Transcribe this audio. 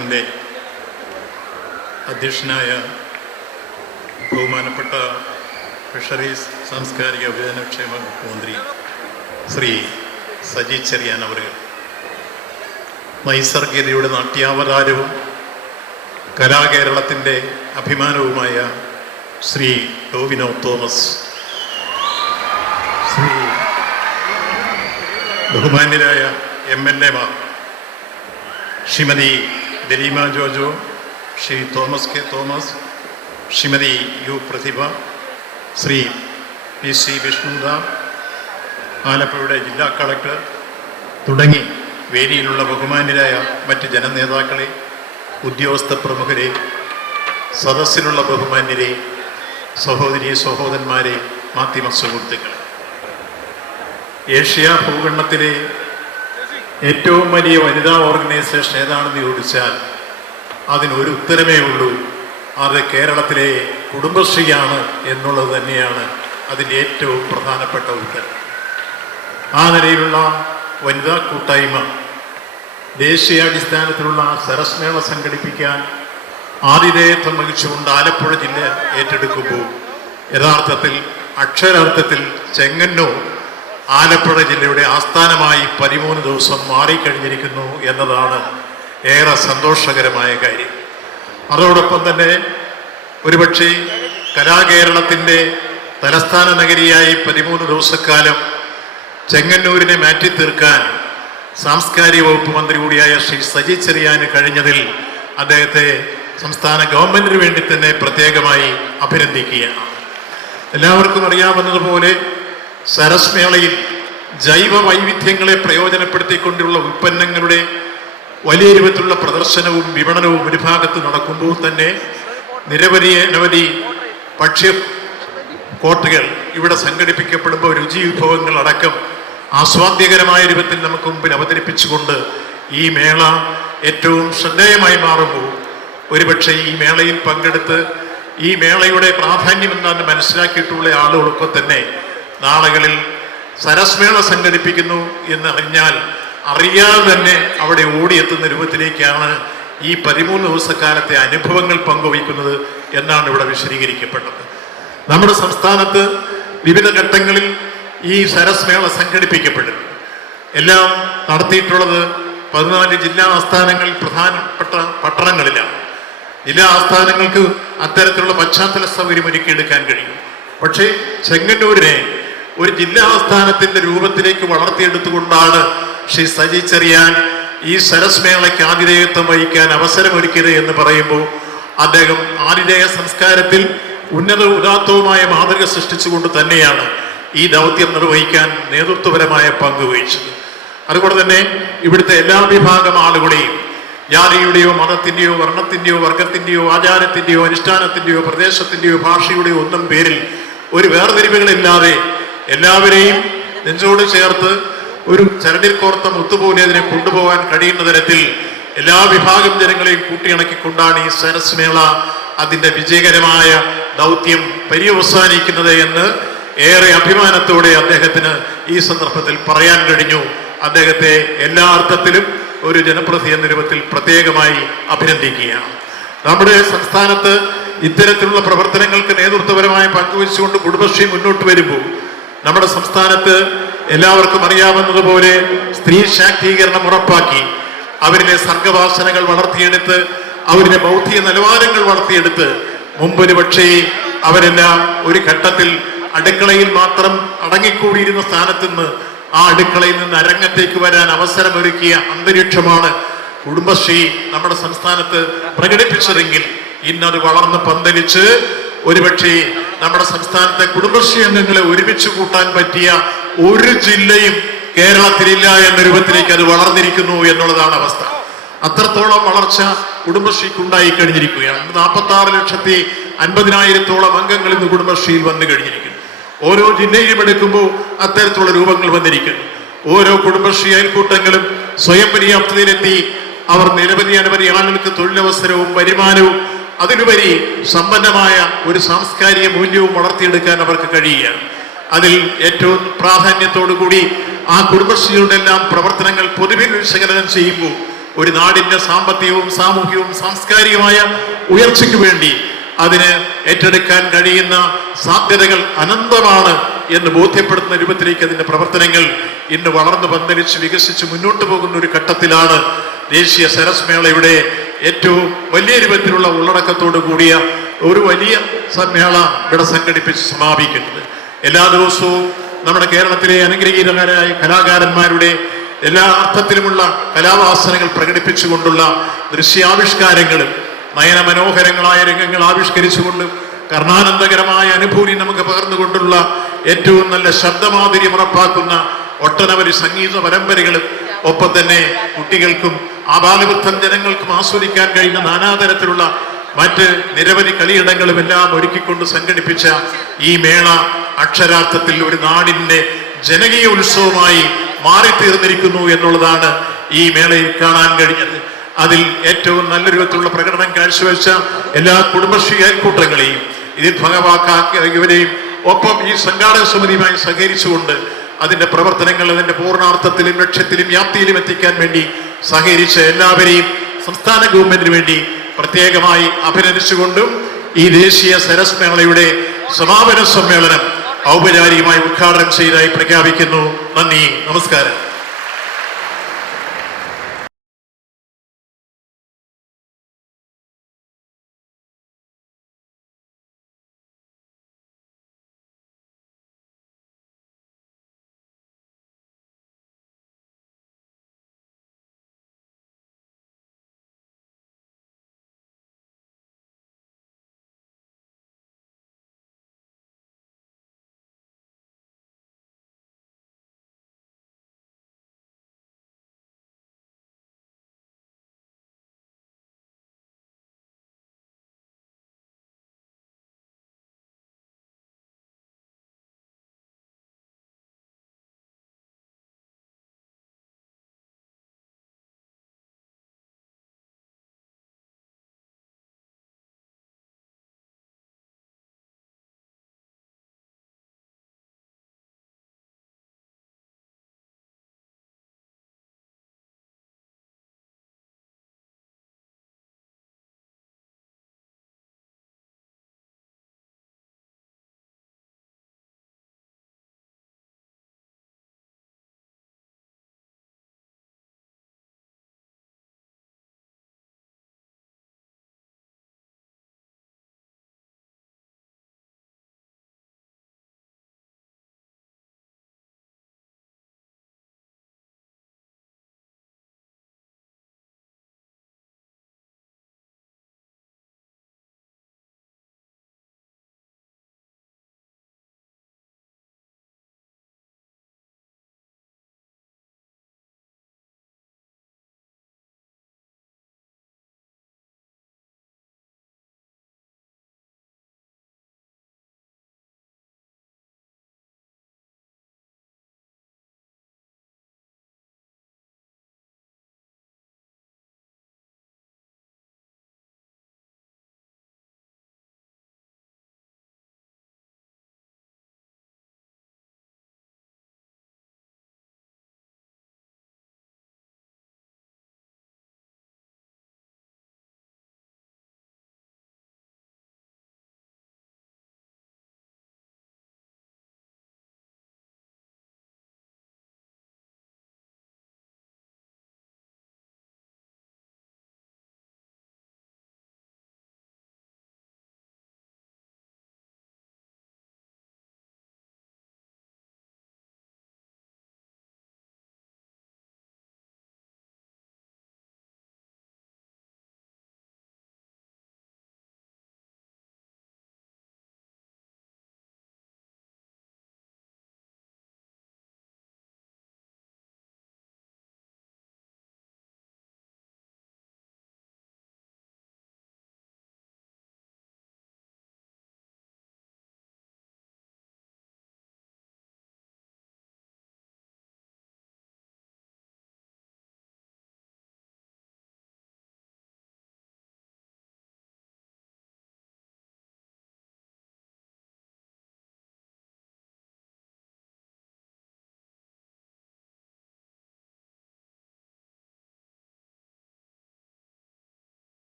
സംഘത്തിന്റെ അധ്യക്ഷനായ ബഹുമാനപ്പെട്ട ഫിഷറീസ് സാംസ്കാരിക വിഭജനക്ഷേമ വകുപ്പ് മന്ത്രി ശ്രീ സജി ചെറിയാൻ അവർ നൈസർഗികതയുടെ നാട്യാവതാരവും കലാകേരളത്തിന്റെ അഭിമാനവുമായ ശ്രീ ടോവിനോ തോമസ്. ശ്രീ ബഹുമാന്യരായ എം എൽ എമാർ Shrimati Daleema Jojo Shri Thomas K Thomas Shrimati U Prathibha Shri P C വിഷ്ണുദ ആലപ്പുഴയുടെ ജില്ലാ കളക്ടർ തുടങ്ങി വേദിയിലുള്ള ബഹുമാന്യരായ മറ്റ് ജനനേതാക്കളെ ഉദ്യോഗസ്ഥ പ്രമുഖരെ സദസ്സിലുള്ള ബഹുമാന്യരെ സഹോദരി സഹോദരന്മാരെ മാധ്യമ സുഹൃത്തുക്കളെ. ഏഷ്യ ഭൂഖണ്ഡത്തിലെ ഏറ്റവും വലിയ വനിതാ ഓർഗനൈസേഷൻ ഏതാണെന്ന് ചോദിച്ചാൽ അതിനൊരു ഉത്തരമേ ഉള്ളൂ. അത് കേരളത്തിലെ കുടുംബശ്രീയാണ് എന്നുള്ളത് തന്നെയാണ് അതിന്റെ ഏറ്റവും പ്രധാനപ്പെട്ട ഉത്തരം. ആ നിലയിലുള്ള വനിതാ കൂട്ടായ്മ ദേശീയാടിസ്ഥാനത്തിലുള്ള സരസ്മേള സംഘടിപ്പിക്കാൻ ആതിഥേയത്വം വഹിച്ചുകൊണ്ട് ആലപ്പുഴ ജില്ല ഏറ്റെടുക്കുമ്പോൾ യഥാർത്ഥത്തിൽ അക്ഷരാർത്ഥത്തിൽ ചെങ്ങന്നൂർ ആലപ്പുഴ ജില്ലയുടെ ആസ്ഥാനമായി പതിമൂന്ന് ദിവസം മാറിക്കഴിഞ്ഞിരിക്കുന്നു എന്നതാണ് ഏറെ സന്തോഷകരമായ കാര്യം. അതോടൊപ്പം തന്നെ ഒരുപക്ഷെ കലാകേരളത്തിന്റെ തലസ്ഥാന നഗരിയായി പതിമൂന്ന് ദിവസക്കാലം ചെങ്ങന്നൂരിനെ മാറ്റി തീർക്കാൻ സാംസ്കാരിക വകുപ്പ് മന്ത്രി കൂടിയായ ശ്രീ സജി ചെറിയാന് കഴിഞ്ഞതിൽ അദ്ദേഹത്തെ സംസ്ഥാന ഗവൺമെന്റിന് വേണ്ടി തന്നെ പ്രത്യേകമായി അഭിനന്ദിക്കുകയാണ്. എല്ലാവർക്കും അറിയാവുന്നതുപോലെ സരസ് മേളയിൽ ജൈവ വൈവിധ്യങ്ങളെ പ്രയോജനപ്പെടുത്തിക്കൊണ്ടുള്ള ഉൽപ്പന്നങ്ങളുടെ വലിയ രൂപത്തിലുള്ള പ്രദർശനവും വിപണനവും ഒരു ഭാഗത്ത് നടക്കുമ്പോൾ തന്നെ നിരവധി അനവധി ഭക്ഷ്യ കോട്ടുകൾ ഇവിടെ സംഘടിപ്പിക്കപ്പെടുമ്പോൾ രുചി വിഭവങ്ങൾ അടക്കം ആസ്വാദ്യകരമായ രൂപത്തിൽ നമുക്ക് മുമ്പിൽ അവതരിപ്പിച്ചുകൊണ്ട് ഈ മേള ഏറ്റവും ശ്രദ്ധേയമായി മാറുമ്പോൾ ഒരുപക്ഷെ ഈ മേളയിൽ പങ്കെടുത്ത് ഈ മേളയുടെ പ്രാധാന്യം എന്താണെന്ന് മനസ്സിലാക്കിയിട്ടുള്ള ആളുകളൊക്കെ തന്നെ നാളുകളിൽ സരസ്മേള സംഘടിപ്പിക്കുന്നു എന്ന് അറിഞ്ഞാൽ അറിയാതെ തന്നെ അവിടെ ഓടിയെത്തുന്ന രൂപത്തിലേക്കാണ് ഈ പതിമൂന്ന് ദിവസക്കാലത്തെ അനുഭവങ്ങൾ പങ്കുവയ്ക്കുന്നത് എന്നാണ് ഇവിടെ വിശദീകരിക്കപ്പെട്ടത്. നമ്മുടെ സംസ്ഥാനത്ത് വിവിധ ഘട്ടങ്ങളിൽ ഈ സരസ്മേള സംഘടിപ്പിക്കപ്പെടുന്നു. എല്ലാം നടത്തിയിട്ടുള്ളത് പതിനാല് ജില്ലാ ആസ്ഥാനങ്ങൾ പ്രധാനപ്പെട്ട പട്ടണങ്ങളിലാണ്. ജില്ലാ ആസ്ഥാനങ്ങൾക്ക് അത്തരത്തിലുള്ള പശ്ചാത്തല സൗകര്യം ഒരുക്കിയെടുക്കാൻ കഴിയും. പക്ഷേ ചെങ്ങന്നൂരിനെ ഒരു ജില്ലാ ആസ്ഥാനത്തിന്റെ രൂപത്തിലേക്ക് വളർത്തിയെടുത്തുകൊണ്ടാണ് ശ്രീ സജി ചെറിയാൻ ഈ സരസ്മേളയ്ക്ക് ആതിഥേയത്വം വഹിക്കാൻ അവസരമൊരുക്കിയത് എന്ന് പറയുമ്പോൾ അദ്ദേഹം ആതിഥേയ സംസ്കാരത്തിൽ ഉന്നത ഉദാത്തവുമായ മാതൃക സൃഷ്ടിച്ചുകൊണ്ട് തന്നെയാണ് ഈ ദൗത്യം നിർവഹിക്കാൻ നേതൃത്വപരമായ പങ്ക് വഹിച്ചത്. അതുപോലെ തന്നെ ഇവിടുത്തെ എല്ലാ വിഭാഗം ആളുകളെയും ജാതിയുടെയോ മതത്തിന്റെയോ വർണത്തിന്റെയോ വർഗത്തിന്റെയോ ആചാരത്തിന്റെയോ അനുഷ്ഠാനത്തിന്റെയോ പ്രദേശത്തിന്റെയോ ഭാഷയുടെയോ ഒന്നും പേരിൽ ഒരു വേർതിരിവുകളില്ലാതെ എല്ലാവരെയും നെഞ്ചോട് ചേർത്ത് ഒരു ചരടിൽ കോർത്ത മുത്തുപോലെ അതിനെ കൊണ്ടുപോകാൻ കഴിയുന്ന തരത്തിൽ എല്ലാ വിഭാഗം ജനങ്ങളെയും കൂട്ടിയിണക്കിക്കൊണ്ടാണ് ഈ സരസ് മേള അതിന്റെ വിജയകരമായ ദൗത്യം പര്യവസാനിക്കുന്നത് എന്ന് ഏറെ അഭിമാനത്തോടെ അദ്ദേഹത്തിന് ഈ സന്ദർഭത്തിൽ പറയാൻ കഴിഞ്ഞു. അദ്ദേഹത്തെ എല്ലാ അർത്ഥത്തിലും ഒരു ജനപ്രതി എന്ന രൂപത്തിൽ പ്രത്യേകമായി അഭിനന്ദിക്കുകയാണ്. നമ്മുടെ സംസ്ഥാനത്ത് ഇത്തരത്തിലുള്ള പ്രവർത്തനങ്ങൾക്ക് നേതൃത്വപരമായി പങ്കുവച്ചുകൊണ്ട് കുടുംബശ്രീ മുന്നോട്ട് വരുമ്പോൾ നമ്മുടെ സംസ്ഥാനത്ത് എല്ലാവർക്കും അറിയാവുന്നതുപോലെ സ്ത്രീ ശാക്തീകരണം ഉറപ്പാക്കി. അവരിലെ സർഗവാസനകൾ വളർത്തിയെടുത്ത് അവരിലെ ബൗദ്ധിക നിലവാരങ്ങൾ വളർത്തിയെടുത്ത് മുമ്പൊരു പക്ഷേ അവരെല്ലാം ഒരു ഘട്ടത്തിൽ അടുക്കളയിൽ മാത്രം അടങ്ങിക്കൂടിയിരുന്ന സ്ഥാനത്ത് നിന്ന് ആ അടുക്കളയിൽ നിന്ന് അരങ്ങത്തേക്ക് വരാൻ അവസരമൊരുക്കിയ അന്തരീക്ഷമാണ് കുടുംബശ്രീ നമ്മുടെ സംസ്ഥാനത്ത് പ്രകടിപ്പിച്ചതെങ്കിൽ ഇന്നത് വളർന്ന് പന്തലിച്ച് ഒരുപക്ഷെ നമ്മുടെ സംസ്ഥാനത്തെ കുടുംബശ്രീ അംഗങ്ങളെ ഒരുമിച്ച് കൂട്ടാൻ പറ്റിയ ഒരു ജില്ലയും കേരളത്തിലില്ല എന്ന രൂപത്തിലേക്ക് അത് വളർന്നിരിക്കുന്നു എന്നുള്ളതാണ് അവസ്ഥ. അത്രത്തോളം വളർച്ച കുടുംബശ്രീക്ക് ഉണ്ടായി കഴിഞ്ഞിരിക്കുകയാണ്. നാൽപ്പത്തി ആറ് ലക്ഷത്തി അൻപതിനായിരത്തോളം അംഗങ്ങൾ ഇന്ന് കുടുംബശ്രീയിൽ വന്നു കഴിഞ്ഞിരിക്കുന്നു. ഓരോ ജില്ലയിലും എടുക്കുമ്പോൾ അത്തരത്തിലുള്ള രൂപങ്ങൾ വന്നിരിക്കുന്നു. ഓരോ കുടുംബശ്രീ അയൽക്കൂട്ടങ്ങളും സ്വയം പര്യാപ്തതയിലെത്തി. അവർ നിരവധി അനവധി ആളുകൾക്ക് തൊഴിലവസരവും വരുമാനവും അതിലുപരി സമ്പന്നമായ ഒരു സാംസ്കാരിക മൂല്യവും വളർത്തിയെടുക്കാൻ അവർക്ക് കഴിയുകയാണ് അതിൽ ഏറ്റവും പ്രാധാന്യത്തോടു കൂടി ആ കുടുംബശ്രീയുടെ എല്ലാം പ്രവർത്തനങ്ങൾ പൊതുവിൽ വിശകലനം ചെയ്യുമ്പോൾ ഒരു നാടിന്റെ സാമ്പത്തികവും സാമൂഹികവും സാംസ്കാരികമായ ഉയർച്ചയ്ക്ക് വേണ്ടി അതിന് ഏറ്റെടുക്കാൻ കഴിയുന്ന സാധ്യതകൾ അനന്തമാണ് എന്ന് ബോധ്യപ്പെടുത്തുന്ന രൂപത്തിലേക്ക് അതിന്റെ പ്രവർത്തനങ്ങൾ ഇന്ന് വളർന്നു പന്തലിച്ച് വികസിച്ച് മുന്നോട്ട് പോകുന്ന ഒരു ഘട്ടത്തിലാണ് ദേശീയ സരസ് മേളയുടെ ഏറ്റവും വലിയ രൂപത്തിലുള്ള ഉള്ളടക്കത്തോടു കൂടിയ ഒരു വലിയ സമ്മേള ഇവിടെ സംഘടിപ്പിച്ച് സമാപിക്കുന്നത്. എല്ലാ ദിവസവും നമ്മുടെ കേരളത്തിലെ അനുഗ്രഹീതരായ കലാകാരന്മാരുടെ എല്ലാ അർത്ഥത്തിലുമുള്ള കലാവാസനകൾ പ്രകടിപ്പിച്ചുകൊണ്ടുള്ള ദൃശ്യാവിഷ്കാരങ്ങളും നയനമനോഹരങ്ങളായ രംഗങ്ങൾ ആവിഷ്കരിച്ചുകൊണ്ട് കർണാനന്ദകരമായ അനുഭൂതി നമുക്ക് പകർന്നുകൊണ്ടുള്ള ഏറ്റവും നല്ല ശബ്ദമാധുര്യം ഉറപ്പാക്കുന്ന ഒട്ടനവധി സംഗീത പരമ്പരകളും ഒപ്പം തന്നെ കുട്ടികൾക്കും ആബാലവൃദ്ധം ജനങ്ങൾക്കും ആസ്വദിക്കാൻ കഴിയുന്ന നാനാതരത്തിലുള്ള മറ്റ് നിരവധി കളിയിടങ്ങളും എല്ലാം ഒരുക്കിക്കൊണ്ട് സംഘടിപ്പിച്ച ഈ മേള അക്ഷരാർത്ഥത്തിൽ ഒരു നാടിന്റെ ജനകീയ ഉത്സവമായി മാറിത്തീർന്നിരിക്കുന്നു എന്നുള്ളതാണ് ഈ മേളയിൽ കാണാൻ കഴിഞ്ഞത്. അതിൽ ഏറ്റവും നല്ല രൂപത്തിലുള്ള പ്രകടനം കാഴ്ചവെച്ച എല്ലാ കുടുംബശ്രീ അയൽക്കൂട്ടങ്ങളെയും ഇതിൽ ഭഗവാക്കിയവരെയും ഒപ്പം ഈ സംഘാടക സമിതിയുമായി സഹകരിച്ചുകൊണ്ട് അതിന്റെ പ്രവർത്തനങ്ങൾ അതിന്റെ പൂർണാർത്ഥത്തിലും ലക്ഷ്യത്തിലും വ്യാപ്തിയിലും എത്തിക്കാൻ വേണ്ടി സഹകരിച്ച എല്ലാവരെയും സംസ്ഥാന ഗവൺമെന്റിന് വേണ്ടി പ്രത്യേകമായി അഭിനന്ദിച്ചുകൊണ്ടും ഈ ദേശീയ സരസ് മേളയുടെ സമാപന സമ്മേളനം ഔപചാരികമായി ഉദ്ഘാടനം ചെയ്തതായി പ്രഖ്യാപിക്കുന്നു. നന്ദി. നമസ്കാരം.